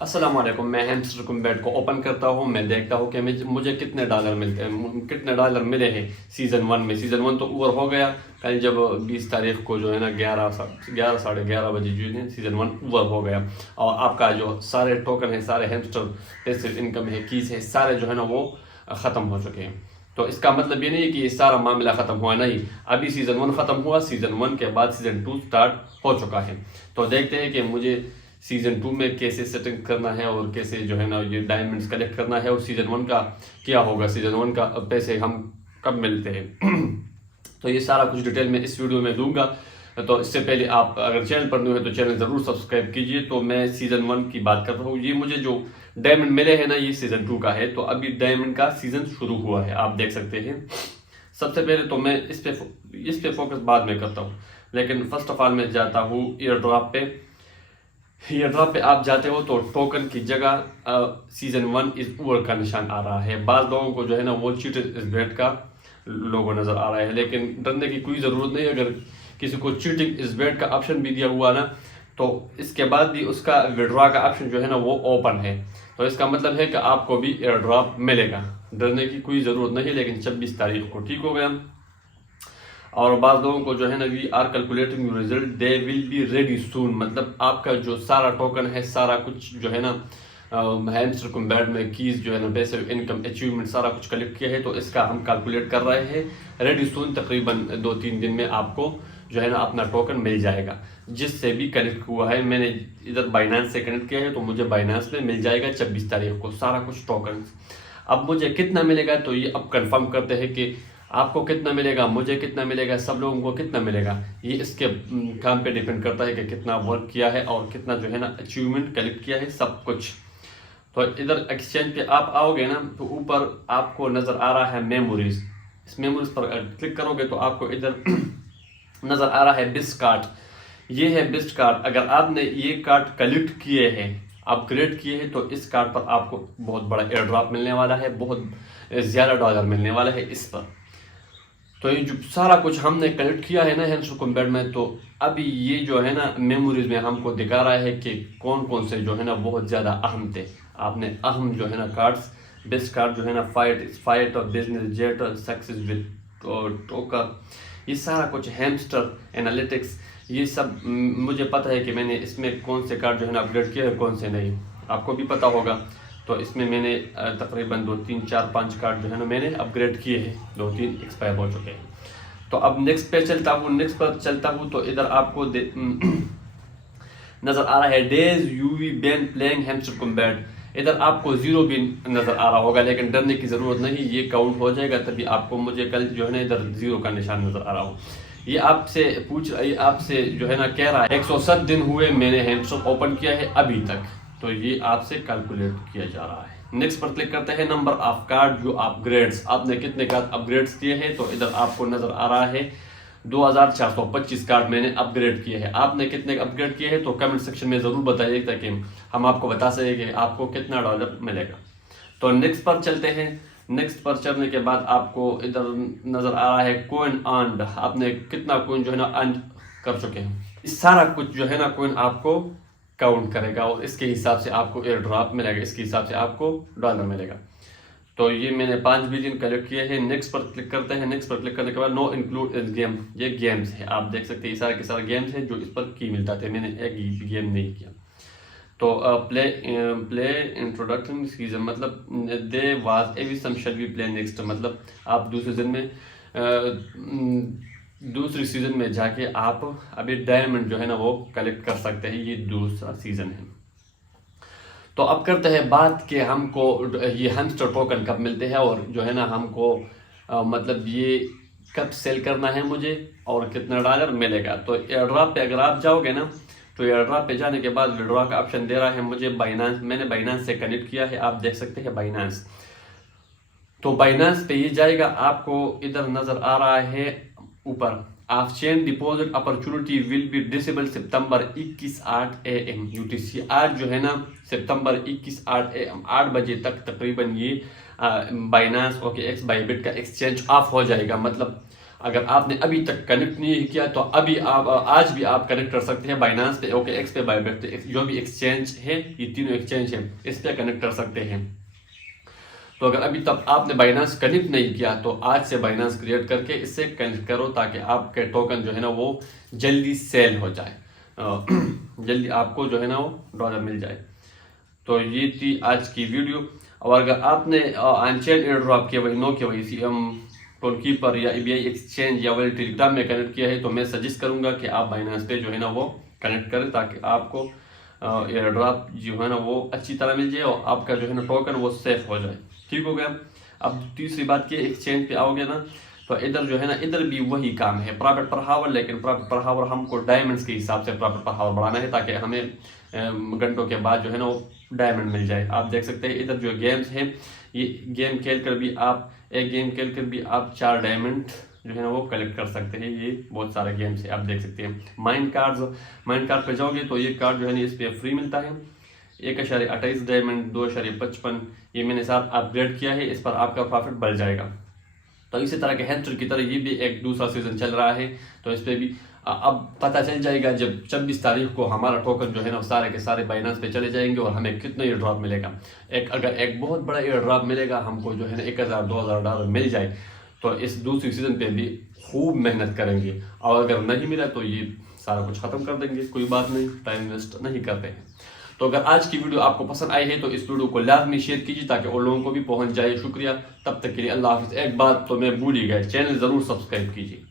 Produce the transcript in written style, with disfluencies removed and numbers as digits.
अस्सलाम वालेकुम। मैं हैमस्टर कुम्बैट को ओपन करता हूँ। मैं देखता हूँ कि मुझे कितने डॉलर मिलते हैं, कितने डॉलर मिले हैं सीज़न 1 में। सीज़न 1 तो ओवर हो गया कल, जब 20 तारीख को जो है ना 11 साढ़े 11 बजे जो है सीज़न 1 ओवर हो गया। और आपका जो सारे टोकन है, सारे हैमस्टर पैसिव इनकम है, कीज है, सारे जो है ना वो ख़त्म हो चुके हैं। तो इसका मतलब ये नहीं है कि ये सारा मामला ख़त्म हुआ, नहीं। अभी सीज़न 1 ख़त्म हुआ, सीज़न 1 के बाद सीज़न 2 स्टार्ट हो चुका है। तो देखते हैं कि मुझे सीज़न 2 में कैसे सेटिंग करना है और कैसे जो है ना ये डायमंड्स कलेक्ट करना है, और सीज़न 1 का क्या होगा, सीज़न 1 का पैसे हम कब मिलते हैं। तो ये सारा कुछ डिटेल में इस वीडियो में दूंगा। तो इससे पहले आप अगर चैनल पर न्यू है तो चैनल ज़रूर सब्सक्राइब कीजिए। तो मैं सीज़न 1 की बात कर रहा हूँ। ये मुझे जो डायमंड मिले हैं ना, ये सीज़न 2 का है। तो अभी डायमंड का सीज़न शुरू हुआ है, आप देख सकते हैं। सबसे पहले तो मैं इस पे फोकस बाद में करता हूँ, लेकिन फर्स्ट ऑफ ऑल मैं जाता हूँ ईयर ड्रॉप पे। ईयर ड्रॉप पे आप जाते हो तो टोकन की जगह सीज़न 1 इज ओवर का निशान आ रहा है। बाद लोगों को जो है ना वो चीट इस बेट का लोगो नज़र आ रहा है, लेकिन डरने की कोई ज़रूरत नहीं। अगर किसी को चीटिंग इस बेट का ऑप्शन भी दिया हुआ ना, तो इसके बाद भी उसका विड्रॉ का ऑप्शन जो है ना वो ओपन है। तो इसका मतलब है कि आपको भी एयर ड्रॉप मिलेगा, डरने की कोई ज़रूरत नहीं। लेकिन 26 तारीख को ठीक हो गया। और बाद लोगों को जो है ना we are calculating result, they will be ready soon. मतलब आपका जो सारा टोकन है, सारा कुछ जो है ना हैमस्टर कुम्बैट में कीज जो है ना पैसिव इनकम अचीवमेंट सारा कुछ कलेक्ट किया है, तो इसका हम कैलकुलेट कर रहे हैं। रेडी सून तकरीबन 2-3 दिन में आपको जो है ना अपना टोकन मिल जाएगा। जिससे भी कनेक्ट हुआ है, मैंने इधर बाइनेंस से कनेक्ट किया है, तो मुझे बाइनेंस में मिल जाएगा 26 तारीख को सारा कुछ टोकन। अब मुझे कितना मिलेगा, तो ये अब कंफर्म करते हैं कि आपको कितना मिलेगा, मुझे कितना मिलेगा, सब लोगों को कितना मिलेगा। ये इसके काम पे डिपेंड करता है कि कितना वर्क किया है और कितना जो है ना अचीवमेंट कलेक्ट किया है, सब कुछ। तो इधर एक्सचेंज पे आप आओगे ना, तो ऊपर आपको नज़र आ रहा है मेमोरीज। इस मेमोरीज पर क्लिक करोगे तो आपको इधर नज़र आ रहा है बिस्ट कार्ड। ये है बिस्ट कार्ड। अगर आपने ये कार्ड कलेक्ट किए हैं, अपग्रेड किए हैं, तो इस कार्ड पर आपको बहुत बड़ा एयर ड्रॉप मिलने वाला है, बहुत ज़्यादा डॉलर मिलने वाला है इस पर। तो ये जो सारा कुछ हमने कलेक्ट किया है ना हैमस्टर कुम्बैट में, तो अभी ये जो है ना मेमोरीज में हमको दिखा रहा है कि कौन कौन से जो है ना बहुत ज़्यादा अहम थे। आपने अहम जो है ना कार्ड्स, बेस्ट कार्ड जो है ना फाइट और बिजनेस जेट और सक्सेस विद टोकर, ये सारा कुछ हैमस्टर एनालिटिक्स, ये सब मुझे पता है कि मैंने इसमें कौन से कार्ड जो है ना अपग्रेड किए हैं, कौन से नहीं, आपको भी पता होगा। तो इसमें मैंने तकरीबन 2-3-4-5 कार्ड जो है ना मैंने अपग्रेड किए हैं, 2-3 एक्सपायर हो चुके हैं। तो अब नेक्स्ट पे चलता हूँ, नेक्स्ट पर चलता हूँ। तो इधर आपको नज़र आ रहा है days you we been playing Hamster Kombat. इधर आपको 0 भी नज़र आ रहा होगा, लेकिन डरने की ज़रूरत नहीं, ये काउंट हो जाएगा तभी आपको। मुझे कल जो है ना इधर 0 का निशान नज़र आ रहा हो। ये आपसे जो है ना कह रहा है 107 दिन हुए मैंने हैमस्टर ओपन किया है अभी तक। तो ये आपसे कैलकुलेट किया जा रहा है। नेक्स्ट पर क्लिक करते हैं, नंबर ऑफ कार्ड जो अपग्रेड्स, आपने कितने कार्ड अपग्रेड्स किए हैं। तो इधर आपको नजर आ रहा है 2425 कार्ड मैंने अपग्रेड किए हैं। आपने कितने अपग्रेड किए हैं तो कमेंट सेक्शन में ज़रूर बताइए, ताकि हम आपको बता सकें कि आपको कितना डॉलर मिलेगा। तो नेक्स्ट पर चलते हैं। नेक्स्ट पर चलने के बाद आपको इधर नज़र आ रहा है कोइन अर्नड, आपने कितना कोइन जो है ना अर्न कर चुके हैं। इस सारा कुछ जो है ना कोइन आपको काउंट करेगा और इसके हिसाब से आपको एयर ड्रॉप मिलेगा, इसके हिसाब से आपको डॉलर मिलेगा। तो ये मैंने 5 बिलियन कलेक्ट किए हैं। नेक्स्ट पर क्लिक करते हैं। नेक्स्ट पर क्लिक करने के बाद नो इंक्लूड इस गेम, ये गेम्स है, आप देख सकते हैं ये सारे के सारे गेम्स हैं जो इस पर की मिलता थे। मैंने एक गेम नहीं किया। तो प्ले इंट्रोडक्शन सीजन, मतलब दे वाज एवी some shall we play next, मतलब आप दूसरी सीजन में जाके आप अभी डायमंड जो है ना वो कलेक्ट कर सकते हैं। ये दूसरा सीजन है। तो अब करते हैं बात कि हमको ये हैमस्टर टोकन कब मिलते हैं, और जो है ना हमको मतलब ये कब सेल करना है मुझे, और कितना डॉलर मिलेगा। तो एयरड्रॉप पे अगर आप जाओगे ना, तो एयरड्रॉप पे जाने के बाद विड्रॉ का ऑप्शन दे रहा है मुझे बाइनेंस, मैंने बाइनेंस से कनेक्ट किया है, आप देख सकते हैं बाइनेंस। तो बाइनेंस पे ये जाएगा, आपको इधर नज़र आ रहा है ऊपर of chain deposit opportunity will be disable September 21:08 AM UTC। आज जो है ना सितंबर 21:08 AM 8 बजे तक तकरीबन ये बाइनेंस OKX बाइबिट का एक्सचेंज ऑफ हो जाएगा। मतलब अगर आपने अभी तक कनेक्ट नहीं किया तो अभी आप आज भी आप कनेक्ट कर सकते हैं बाइनांस पे, OKX पे, बाइबिट पे, जो भी एक्सचेंज है, ये तीनों एक्सचेंज है, इस पे कनेक्ट कर सकते हैं। तो अगर अभी तक आपने बाइनांस कनेक्ट नहीं किया तो आज से बाइनांस क्रिएट करके इससे कनेक्ट करो, ताकि आपके टोकन जो है ना वो जल्दी सेल हो जाए, जल्दी आपको जो है ना वो डॉलर मिल जाए। तो ये थी आज की वीडियो। और अगर आपने अनचेन एयर ड्रॉप के वही नो के वही टोनकीपर या EBI एक्सचेंज या वही टेलीग्राम में कनेक्ट किया है तो मैं सजेस्ट करूंगा कि आप बाइनांस पे जो है ना वो कनेक्ट करें, ताकि आपको एयर ड्रॉप जो है ना वो अच्छी तरह मिल जाए और आपका जो है ना टोकन वो सेफ हो जाए। ठीक हो गया। अब तीसरी बात की एक्सचेंज पे आओगे ना तो इधर जो है ना इधर भी वही काम है, प्रॉफिट पर हावर, लेकिन प्रॉफिट पर हावर हमको डायमंड्स के हिसाब से प्रॉफिट पर हावर बढ़ाना है, ताकि हमें घंटों के बाद जो है ना वो डायमंड मिल जाए। आप देख सकते हैं इधर जो गेम्स हैं, ये गेम खेल कर भी आप एक गेम खेल कर भी आप 4 डायमंड जो है ना वो कलेक्ट कर सकते हैं। ये बहुत सारे गेम्स है, आप देख सकते हैं। माइंड कार्ड पे जाओगे तो ये कार्ड जो है ना इस पर फ्री मिलता है, 1.28 डायमंड, 2.55। ये मैंने साथ अपग्रेड किया है, इस पर आपका प्रॉफिट बढ़ जाएगा। तो इसी तरह के हैमस्टर की तरह ये भी एक दूसरा सीजन चल रहा है, तो इस पर भी अब पता चल जाएगा जब 26 तारीख को हमारा टोकन जो है ना सारे के सारे बाइनांस पे चले जाएंगे और हमें कितना एयर ड्रॉप मिलेगा। अगर एक बहुत बड़ा एयर ड्रॉप मिलेगा हमको जो है ना 1000-2000 डॉलर मिल जाए तो इस दूसरी सीजन पे भी खूब मेहनत करेंगे, और अगर नहीं मिला तो ये सारा कुछ खत्म कर देंगे, कोई बात नहीं, टाइम वेस्ट नहीं करते हैं। तो अगर आज की वीडियो आपको पसंद आई है तो इस वीडियो को लाजमी शेयर कीजिए ताकि और लोगों को भी पहुंच जाए। शुक्रिया, तब तक के लिए अल्लाह हाफिज़। एक बात तो मैं भूल ही गया, चैनल ज़रूर सब्सक्राइब कीजिए।